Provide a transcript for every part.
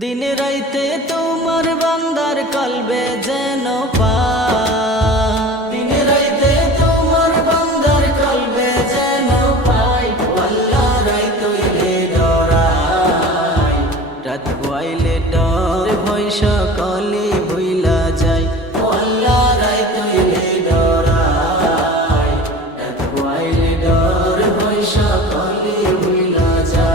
दिन राइते तुम्हार बंदार कलबे जेन पाई। दिन राइते तुम्हार बंदार कलबे जेन पाई। अल्लाह राइतो इले डराई, रात आइले डर भय सकले भुइला जाय। अल्लाह राइतो इले डराई, रात आइले डर भय सकले भुइला जाय।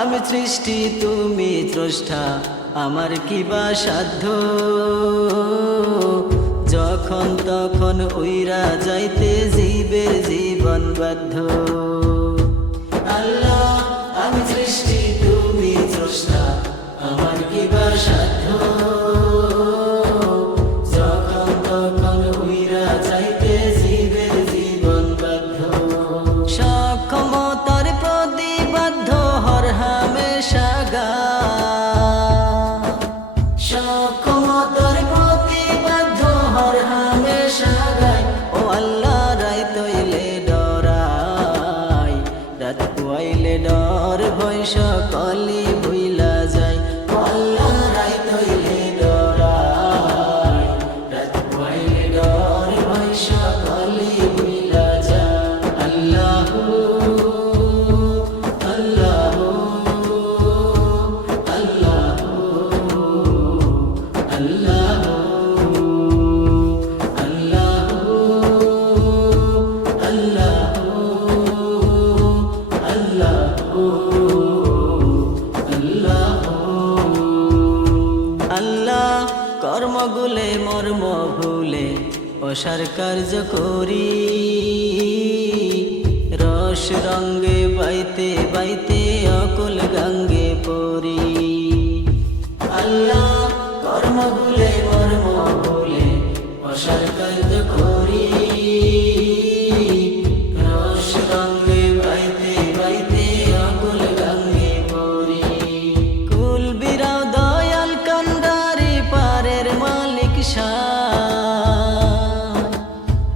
আমি সৃষ্টি তুমি স্রষ্টা, আমার কিবা সাধ্য? যখন তখন উইরা যাইতে জীবের জীবন বাধ্য। আল্লাহ আমি সৃষ্টি তুমি স্রষ্টা, আমার কিবা সাধ্য? যখন তখন উইরা যাইতে জীবের জীবন বাধ্য। সক্ষমতার প্রতিবাধ্য হর হামেশা গা, সক্ষমতার প্রতিবাধ্য হর হামেশা গায়। ও আল্লাহ রাইতো ইলে ডরাই, রাত আইলে ডর ভয় সকলে ভুইলা যায়। ও আল্লাহ রাইতো ইলে ডরাই, রাত আইলে ডর ভয় সকলে ভুইলা যায়। আল্লাহ কর্মগুলে মর্ম ভুলে অসার কার্য করি, রস রঙ্গে বাইতে বাইতে অকুল গঙ্গে পরি। আল্লাহ কর্মগুলে মর্ম ভুলে অসার কার্য করি, রস রঙ্গে বাইতে বাইতে অকুল গঙ্গে পরি। কুল বিরাও দয়াল কান্দারি পারের মালিক শাহ,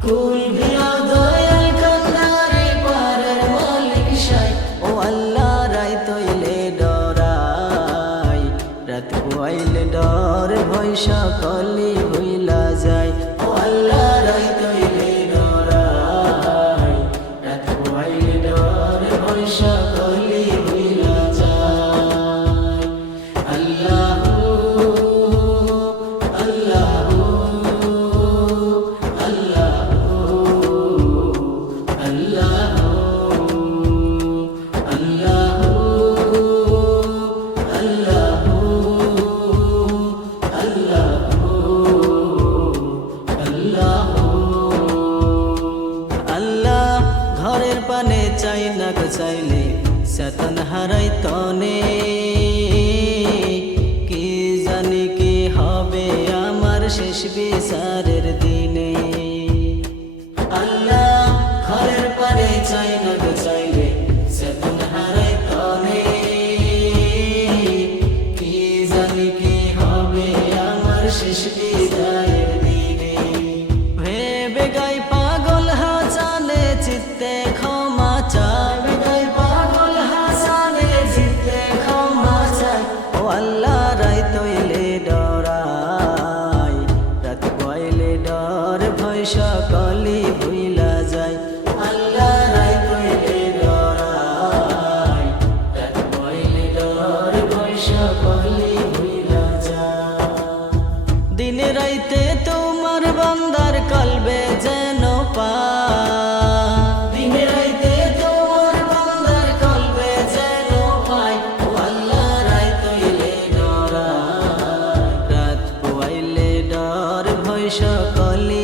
কুল বিরাও দয়াল কান্দারি পারের মালিক শাহ। ও আল্লাহ রাইতো ইলে ডরাই, রাত আইলে ডর ভয় সকলে ভুইলা যায়। ও আল্লাহ রাইতো ইলে ডরাই, রাত আইলে ডর ভয় সকলে ভুইলা যায়। আল্লাহ আল্লাহ আল্লাহ আল্লাহ আল্লাহ ঘরের পানে চাই না চাইলে চেতন হারাই তনে। কি জানি কি হবে আমার শেষ বিচারের দিনে। আল্লাহ ঘরের পানে চাই না চাইলে চেতন হারাই তনে। কি জানি কি হবে আমার শেষ বিদায়ের দিনে। ভেবে গাই পাগল হাসানে চিত্তে ক্ষমা চাই, গাই পাগল হাসানে চিত্তে ক্ষমা চাই। ও আল্লাহ রাইতো ইলে ডরাই, রাত আইলে ডর ভয় সকলে ভুইলা যায়। আল্লাহ রাইতো ইলে ডরাই, রাত আইলে ডর ভয় সকলে ভুইলা যায়। দিন রাইতে তোমার বান্দার কলবে যেন পাই। দিন রাইতে তোমার বান্দার কলবে যেন পাই। ও আল্লাহ রাইতো ইলে ডরাই, রাত আইলে ডর ভয় সকলে